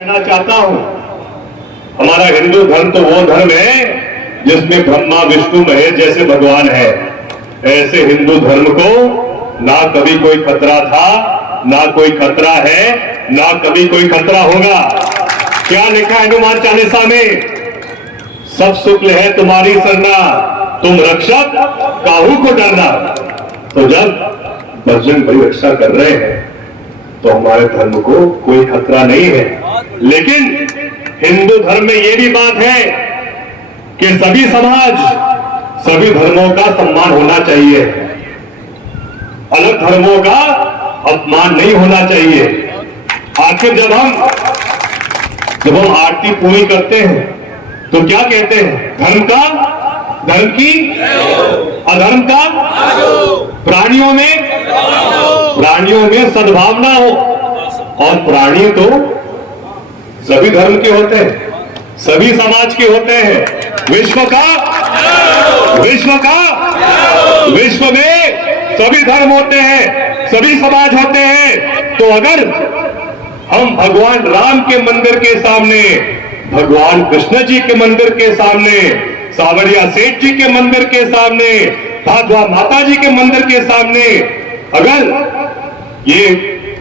कहना चाहता हूं, हमारा हिंदू धर्म तो वो धर्म है जिसमें ब्रह्मा विष्णु महेश जैसे भगवान है। ऐसे हिंदू धर्म को ना कभी कोई खतरा था, ना कोई खतरा है, ना कभी कोई खतरा होगा। क्या लिखा है हनुमान चालीसा में? सब शुक्ल है तुम्हारी सरना, तुम रक्षक काहू को डरना। तो जब बजरंग बली रक्षा कर रहे हैं तो हमारे धर्म को कोई खतरा नहीं है। लेकिन हिंदू धर्म में यह भी बात है कि सभी समाज, सभी धर्मों का सम्मान होना चाहिए, अलग धर्मों का अपमान नहीं होना चाहिए। आखिर जब हम आरती पूरी करते हैं तो क्या कहते हैं? धर्म की अधर्म का प्राणियों में सद्भावना हो। और प्राणी तो सभी धर्म के होते हैं, सभी समाज के होते हैं। विश्व में सभी धर्म होते हैं, सभी समाज होते हैं। तो अगर हम भगवान राम के मंदिर के सामने, भगवान कृष्ण जी के मंदिर के सामने, सावरिया सेठ जी के मंदिर के सामने, भागवा माता जी के मंदिर के सामने अगर ये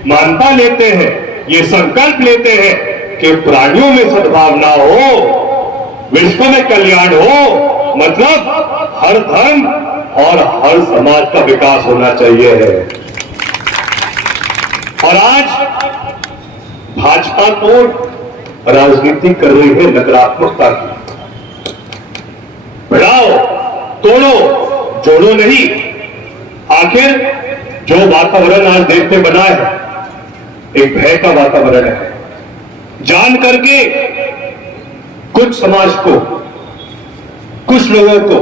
मानता लेते हैं, ये संकल्प लेते हैं कि प्राणियों में सद्भावना हो, विश्व में कल्याण हो, मतलब हर धर्म और हर समाज का विकास होना चाहिए है। और आज भाजपा तो राजनीति कर रही है नकारात्मकता की। बढ़ाओ, तोड़ो, जोड़ो नहीं। आखिर जो वातावरण आज देश में बना है एक भय का वातावरण है। जान करके कुछ समाज को, कुछ लोगों को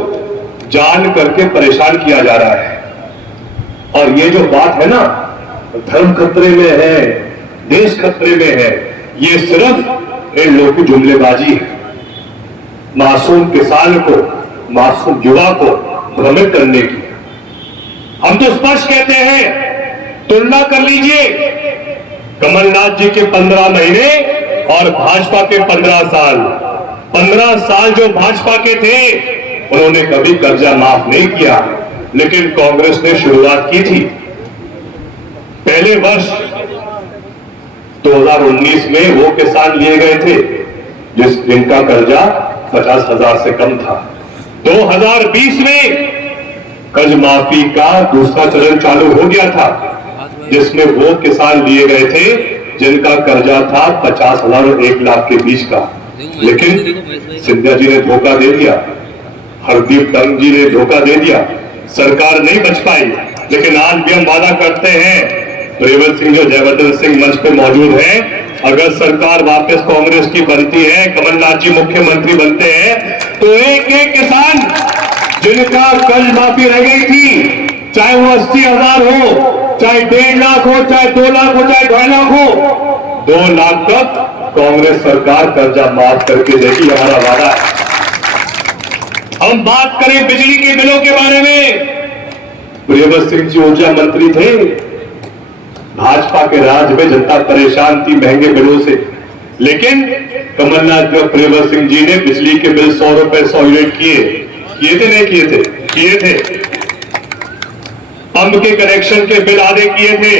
जान करके परेशान किया जा रहा है। और ये जो बात है ना, धर्म खतरे में है, देश खतरे में है, ये सिर्फ इन लोगों की जुमलेबाजी है। मासूम किसान को, मासूम युवा को भ्रमित करने की। हम तो स्पष्ट कहते हैं, तुलना कर लीजिए कमलनाथ जी के 15 महीने और भाजपा के 15 साल। 15 साल जो भाजपा के थे उन्होंने कभी कर्जा माफ नहीं किया, लेकिन कांग्रेस ने शुरुआत की थी। पहले वर्ष 2019 में वो किसान लिए गए थे जिनका कर्जा 50,000 से कम था। 2020 में कर्ज माफी का दूसरा चरण चालू हो गया था, जिसमें वो किसान लिए गए थे जिनका कर्जा था 50,000 और 1 लाख के बीच का। लेकिन सिंधिया जी ने धोखा दे दिया, हरदीप सिंह जी ने धोखा दे दिया, सरकार नहीं बच पाई। लेकिन आज भी हम वादा करते हैं, प्रियव्रत सिंह जो जयवर्धन सिंह मंच पे मौजूद है, अगर सरकार वापस कांग्रेस की बनती है, कमलनाथ जी मुख्यमंत्री बनते हैं, तो एक एक किसान जिनका कर्ज माफी रह गई थी, चाहे वो 80,000 हो, चाहे 1.5 लाख हो, चाहे 2 लाख हो, चाहे 2.5 लाख हो, 2 लाख तक कांग्रेस सरकार कर्जा माफ करके देगी, हमारा वादा है। हम बात करें बिजली के बिलों के बारे में, प्रियव्रत सिंह जी ऊर्जा मंत्री थे। भाजपा के राज में जनता परेशान थी महंगे बिलों से, लेकिन कमलनाथ और प्रियव्रत सिंह जी ने बिजली के बिल 100 रुपए 100 यूनिट किए थे, नहीं किए थे। पंप के कनेक्शन के बिल आधे किए थे,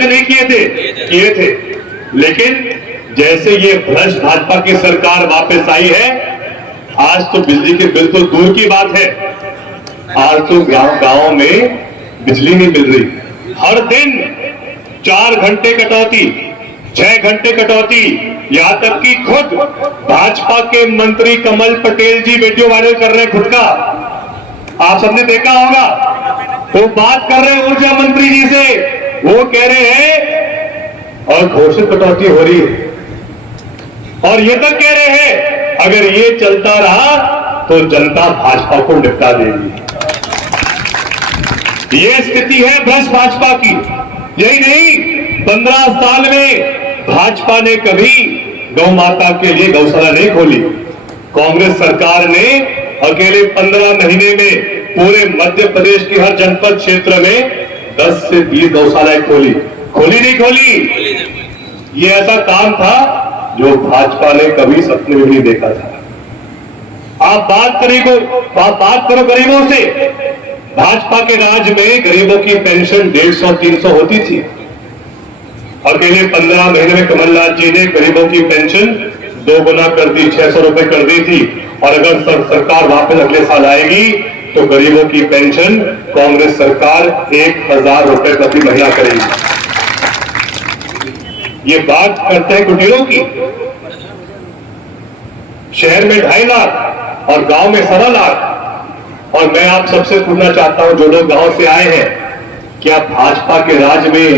नहीं किए थे। लेकिन जैसे ये भ्रष्ट भाजपा की सरकार वापस आई है, आज तो बिजली के बिल तो दूर की बात है, आज तो गांव में बिजली नहीं मिल रही। हर दिन 4 घंटे कटौती, 6 घंटे कटौती, यहां तक कि खुद भाजपा के मंत्री कमल पटेल जी वीडियो वायरल कर रहे हैं खुद का, आप सबने देखा होगा। वो बात कर रहे हैं ऊर्जा मंत्री जी से, वो कह रहे हैं और घोषित कटौती हो रही है, और ये तक कह रहे हैं अगर ये चलता रहा तो जनता भाजपा को निपटा देगी। ये स्थिति है भ्रष्ट भाजपा की। यही नहीं, 15 साल में भाजपा ने कभी गौ माता के लिए गौशाला नहीं खोली। कांग्रेस सरकार ने अकेले 15 महीने में पूरे मध्य प्रदेश की हर जनपद क्षेत्र में 10 से 20 गौशालाएं खोली। नहीं खोली। ये ऐसा काम था जो भाजपा ने कभी सपने में नहीं देखा था। आप बात करो गरीबों से। भाजपा के राज में गरीबों की पेंशन 150-300 होती थी। अकेले 15 महीने में कमलनाथ जी ने गरीबों की पेंशन 2 गुना कर दी, 600 रुपए कर दी थी। और अगर सरकार वापस अगले साल आएगी तो गरीबों की पेंशन कांग्रेस सरकार 1000 रुपए प्रति महीना करेगी। ये बात करते हैं कुटीरों की। शहर में 2.5 लाख और गांव में 1.25 लाख। और मैं आप सबसे पूछना चाहता हूं, जो लोग गांव से आए हैं, क्या भाजपा के राज में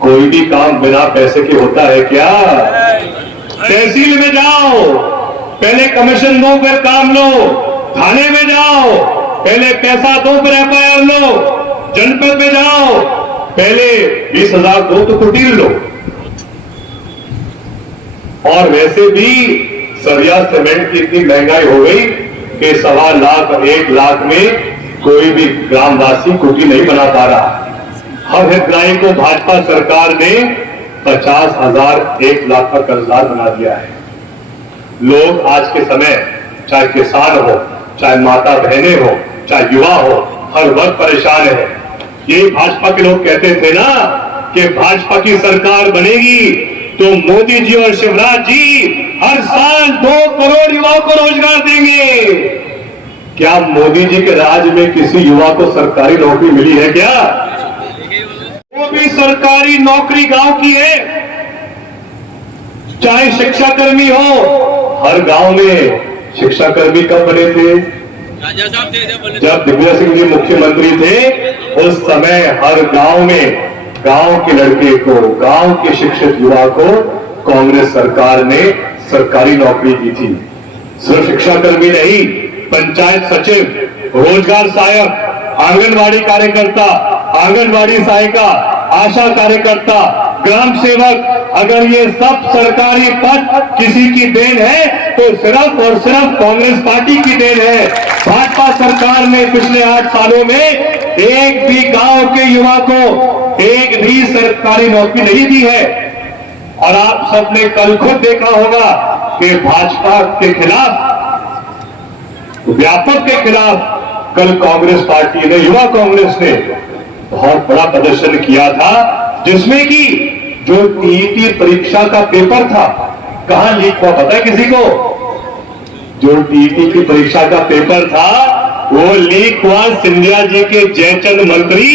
कोई भी काम बिना पैसे के होता है क्या? तहसील में जाओ, पहले कमीशन दो फिर काम लो। थाने में जाओ, पहले पैसा दो फिर एफआईआर लो। जनपद में जाओ, पहले 20,000 दो तो कुटीर लो। और वैसे भी सरिया सीमेंट की इतनी महंगाई हो गई कि 1.25 लाख और 1 लाख में कोई भी ग्रामवासी कुटी नहीं बना पा रहा। हर हितग्राही को भाजपा सरकार ने 50,000 1 लाख का कर्जदार बना दिया है। लोग आज के समय, चाहे किसान हो, चाहे माता बहनें हो, चाहे युवा हो, हर वर्ग परेशान है। ये भाजपा के लोग कहते थे ना कि भाजपा की सरकार बनेगी तो मोदी जी और शिवराज जी हर साल 2 करोड़ युवाओं को रोजगार देंगे। क्या मोदी जी के राज में किसी युवा को सरकारी नौकरी मिली है क्या? वो भी सरकारी नौकरी गांव की है। चाहे शिक्षाकर्मी हो, हर गांव में शिक्षाकर्मी कब बने थे? जब दिग्विजय सिंह जी मुख्यमंत्री थे, उस समय हर गांव में गांव के लड़के को, गांव के शिक्षित युवा को कांग्रेस सरकार ने सरकारी नौकरी दी थी। सिर्फ शिक्षाकर्मी नहीं, पंचायत सचिव, रोजगार सहायक, आंगनवाड़ी कार्यकर्ता, आंगनवाड़ी सहायिका, आशा कार्यकर्ता, ग्राम सेवक, अगर ये सब सरकारी पद किसी की देन है तो सिर्फ और सिर्फ कांग्रेस पार्टी की देन है। भाजपा सरकार ने पिछले 8 सालों में एक भी गांव के युवा को एक भी सरकारी नौकरी नहीं दी है। और आप सबने कल खुद देखा होगा कि भाजपा के खिलाफ, व्यापक के खिलाफ कल कांग्रेस पार्टी ने, युवा कांग्रेस ने बहुत बड़ा प्रदर्शन किया था, जिसमें कि जो टीईटी परीक्षा का पेपर था, कहां लीक हुआ पता है किसी को? जो टीईटी की परीक्षा का पेपर था वो लीक हुआ सिंधिया जी के जयचंद मंत्री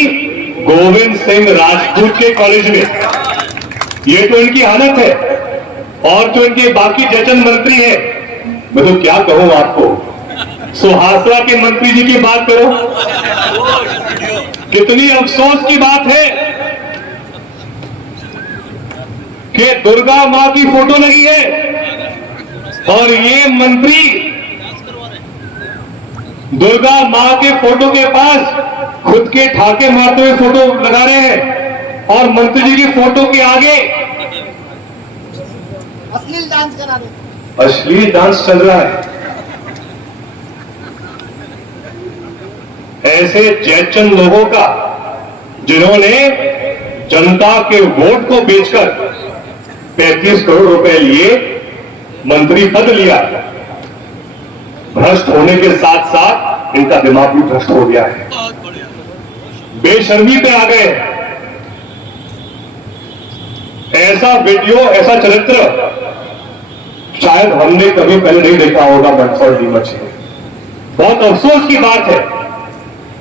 गोविंद सिंह राजपूत के कॉलेज में। ये तो इनकी हालत है। और जो इनके बाकी जयचंद मंत्री हैं, मैं तो क्या कहूं आपको, सुहासरा के मंत्री जी की बात करो, कितनी अफसोस की बात है कि दुर्गा मां की फोटो लगी है और ये मंत्री दुर्गा मां के फोटो के पास खुद के ठाके मारते हुए फोटो लगा रहे हैं और मंत्री जी की फोटो के आगे अश्लील डांस करा रहे, अश्लील डांस चल रहा है। ऐसे जयचंद लोगों का, जिन्होंने जनता के वोट को बेचकर 35 करोड़ रुपए लिए, मंत्री पद लिया, भ्रष्ट होने के साथ साथ इनका दिमाग भी भ्रष्ट हो गया है, बेशर्मी पे आ गए। ऐसा वीडियो, ऐसा चरित्र शायद हमने कभी पहले नहीं देखा होगा बंसौर नीमच में। बहुत अफसोस की बात है।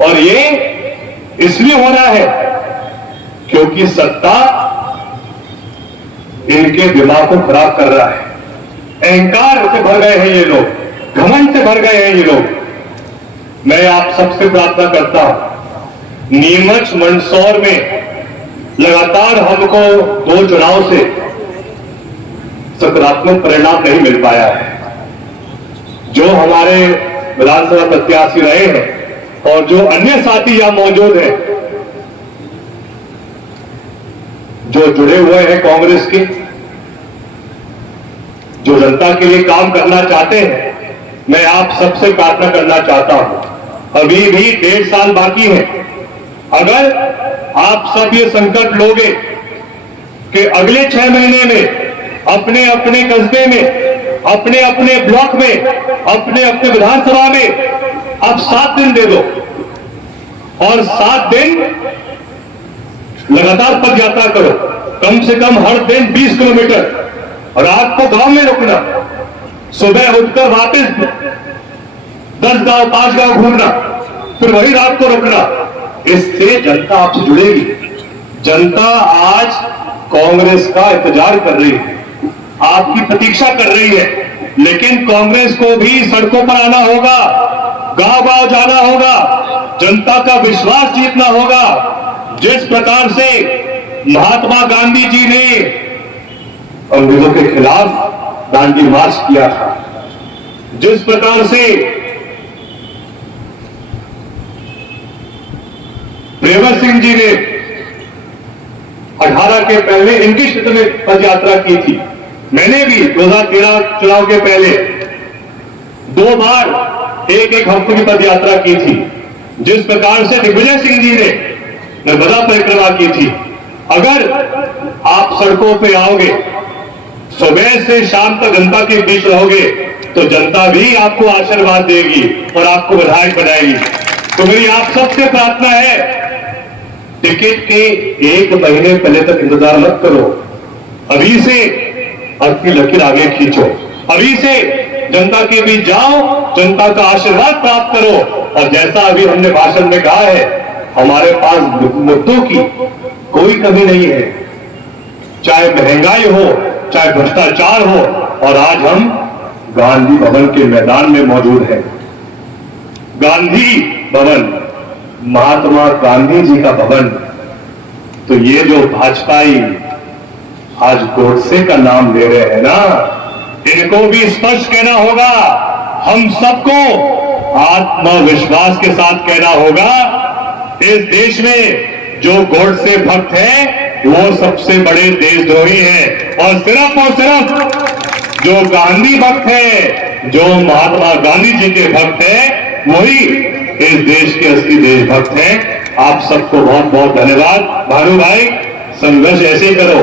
और ये इसलिए हो रहा है क्योंकि सत्ता इनके दिमाग को खराब कर रहा है। अहंकार से भर गए हैं ये लोग, घमंड से भर गए हैं ये लोग। मैं आप सबसे प्रार्थना करता हूं, नीमच मंदसौर में लगातार हमको 2 चुनाव से सकारात्मक परिणाम नहीं मिल पाया है। जो हमारे विधानसभा प्रत्याशी रहे हैं और जो अन्य साथी यहां मौजूद हैं, जो जुड़े हुए हैं कांग्रेस के, जो जनता के लिए काम करना चाहते हैं, मैं आप सबसे प्रार्थना करना चाहता हूं, अभी भी 1.5 साल बाकी है। अगर आप सब ये संकल्प लोगे कि अगले 6 महीने में अपने अपने कस्बे में, अपने अपने ब्लॉक में, अपने अपने विधानसभा में अब 7 दिन दे दो और 7 दिन लगातार पद यात्रा करो, कम से कम हर दिन 20 किलोमीटर, और रात को गांव में रुकना, सुबह उठकर वापस 10 गांव 5 गांव घूमना, फिर वही रात को रुकना। इससे जनता आपसे जुड़ेगी। जनता आज कांग्रेस का इंतजार कर रही है, आपकी प्रतीक्षा कर रही है, लेकिन कांग्रेस को भी सड़कों पर आना होगा, गांव गांव जाना होगा, जनता का विश्वास जीतना होगा। जिस प्रकार से महात्मा गांधी जी ने अंग्रेजों के खिलाफ दांडी मार्च किया था, जिस प्रकार से रेवत सिंह जी ने 18 के पहले इनके क्षेत्र में पद यात्रा की थी, मैंने भी 2013 चुनाव के पहले 2 बार एक हफ्ते की पद यात्रा की थी। जिस प्रकार से दिग्विजय सिंह जी ने नर्मदा परिक्रमा की थी, अगर आप सड़कों पे आओगे, सुबह से शाम तक जनता के बीच रहोगे, तो जनता भी आपको आशीर्वाद देगी और आपको विधायक बनाएगी। तो मेरी आप सबसे प्रार्थना है, टिकट के 1 महीने पहले तक इंतजार मत करो, अभी से अपनी लकीर आगे खींचो, अभी से जनता के बीच जाओ, जनता का आशीर्वाद प्राप्त करो। और जैसा अभी हमने भाषण में कहा है, हमारे पास मुद्दों की कोई कमी नहीं है, चाहे महंगाई हो, चाहे भ्रष्टाचार हो, और आज हम गांधी भवन के मैदान में मौजूद हैं। गांधी भवन, महात्मा गांधी जी का भवन। तो ये जो भाजपाई आज गोडसे का नाम ले रहे हैं ना, इनको भी स्पष्ट कहना होगा, हम सबको आत्मविश्वास के साथ कहना होगा, इस देश में जो गोडसे भक्त हैं वो सबसे बड़े देशद्रोही हैं, और सिर्फ जो गांधी भक्त है, जो महात्मा गांधी जी के भक्त हैं, वही इस देश के असली देशभक्त हैं। आप सबको बहुत बहुत धन्यवाद। भानु भाई, संघर्ष ऐसे ही करो।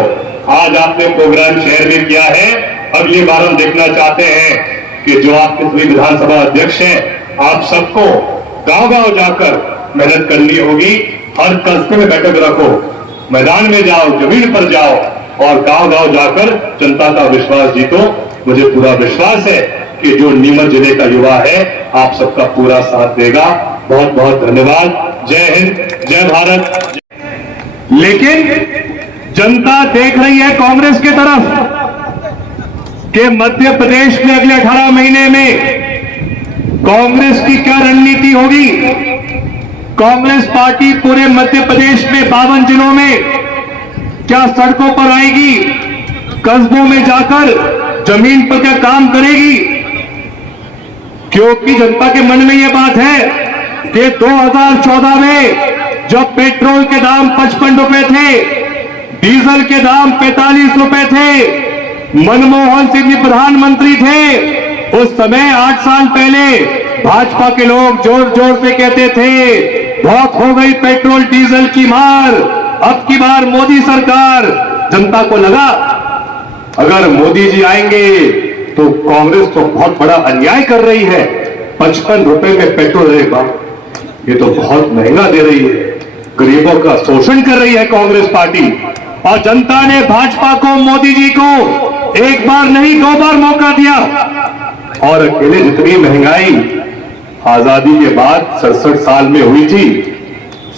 आज आपने प्रोग्राम शहर में किया है, अगली बार हम देखना चाहते हैं कि जो आपके सभी विधानसभा अध्यक्ष हैं, आप सबको गांव गांव जाकर मेहनत करनी होगी। हर कस्बे में बैठक रखो, मैदान में जाओ, जमीन पर जाओ और गांव गांव जाकर जनता का विश्वास जीतो। मुझे पूरा विश्वास है कि जो नीमच जिले का युवा है, आप सबका पूरा साथ देगा। बहुत बहुत धन्यवाद। जय हिंद, जय भारत। लेकिन जनता देख रही है कांग्रेस की तरफ कि मध्य प्रदेश में अगले 18 महीने में कांग्रेस की क्या रणनीति होगी। कांग्रेस पार्टी पूरे मध्य प्रदेश में 52 जिलों में क्या सड़कों पर आएगी, कस्बों में जाकर जमीन पर क्या काम करेगी। क्योंकि जनता के मन में यह बात है कि 2014 में जब पेट्रोल के दाम 55 रुपए थे, डीजल के दाम 45 रुपए थे, मनमोहन सिंह जी प्रधानमंत्री थे, उस समय 8 साल पहले भाजपा के लोग जोर जोर से कहते थे बहुत हो गई पेट्रोल डीजल की मार, अब की बार मोदी सरकार। जनता को लगा अगर मोदी जी आएंगे तो कांग्रेस तो बहुत बड़ा अन्याय कर रही है, 55 रुपए में पेट्रोल रहेगा, ये तो बहुत महंगा दे रही है, गरीबों का शोषण कर रही है कांग्रेस पार्टी। और जनता ने भाजपा को, मोदी जी को एक बार नहीं 2 बार मौका दिया, और अकेले जितनी महंगाई आजादी के बाद 67 साल में हुई थी,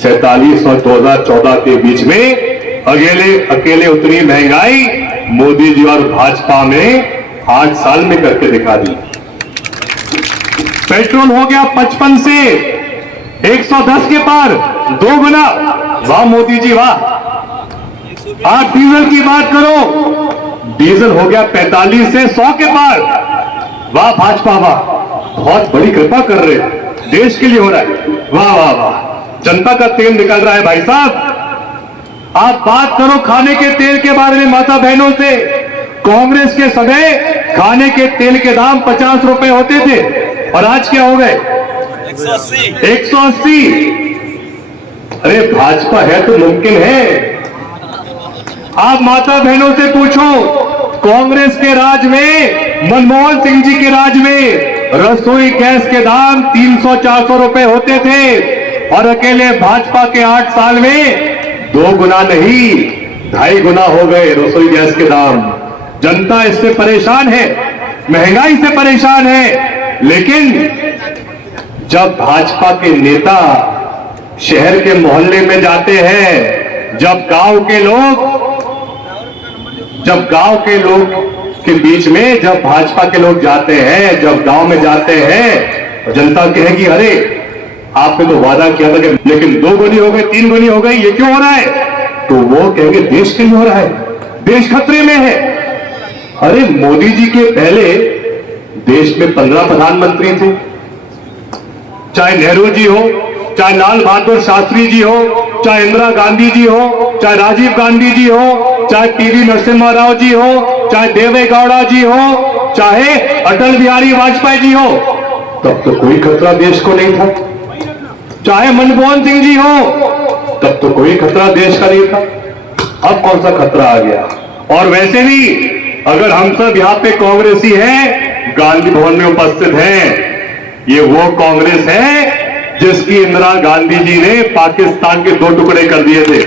47 और 2014 के बीच में अकेले उतनी महंगाई मोदी जी और भाजपा में 8 साल में करके दिखा दी। पेट्रोल हो गया 55 से 110 के पार, 2 गुना। वाह मोदी जी वाह। आप डीजल की बात करो, डीजल हो गया 45 से 100 के पार। वाह भाजपा वाह, बहुत बड़ी कृपा कर रहे हैं, देश के लिए हो रहा है। वाह वाह वाह, जनता का तेल निकल रहा है भाई साहब। आप बात करो खाने के तेल के बारे में माता बहनों से, कांग्रेस के समय खाने के तेल के दाम 50 रुपए होते थे और आज क्या हो गए 180। अरे भाजपा है तो मुमकिन है। आप माता बहनों से पूछो कांग्रेस के राज में, मनमोहन सिंह जी के राज में रसोई गैस के दाम 300-400 रुपए होते थे और अकेले भाजपा के 8 साल में 2 गुना नहीं 2.5 गुना हो गए रसोई गैस के दाम। जनता इससे परेशान है, महंगाई से परेशान है। लेकिन जब भाजपा के नेता शहर के मोहल्ले में जाते हैं, जब गांव के लोग के बीच में जब भाजपा के लोग जाते हैं, जब गांव में जाते हैं, तो जनता कहेगी अरे आपने तो वादा किया था कि, लेकिन 2 गुनी हो गई, 3 गुनी हो गई, ये क्यों हो रहा है? तो वो कहेंगे देश के लिए हो रहा है, देश खतरे में है। अरे मोदी जी के पहले देश में 15 प्रधानमंत्री थे, चाहे नेहरू जी हो, चाहे लाल बहादुर शास्त्री जी हो, चाहे इंदिरा गांधी जी हो, चाहे राजीव गांधी जी हो, चाहे पीवी नरसिम्हा राव जी हो, चाहे देवे गौड़ा जी हो, चाहे अटल बिहारी वाजपेयी जी हो, तब तो कोई खतरा देश को नहीं था। चाहे मनमोहन सिंह जी हो, तब तो कोई खतरा देश का नहीं था। अब कौन सा खतरा आ गया? और वैसे भी अगर हम सब यहाँ पे कांग्रेसी हैं, गांधी भवन में उपस्थित हैं, ये वो कांग्रेस है जिसकी इंदिरा गांधी जी ने पाकिस्तान के 2 टुकड़े कर दिए थे।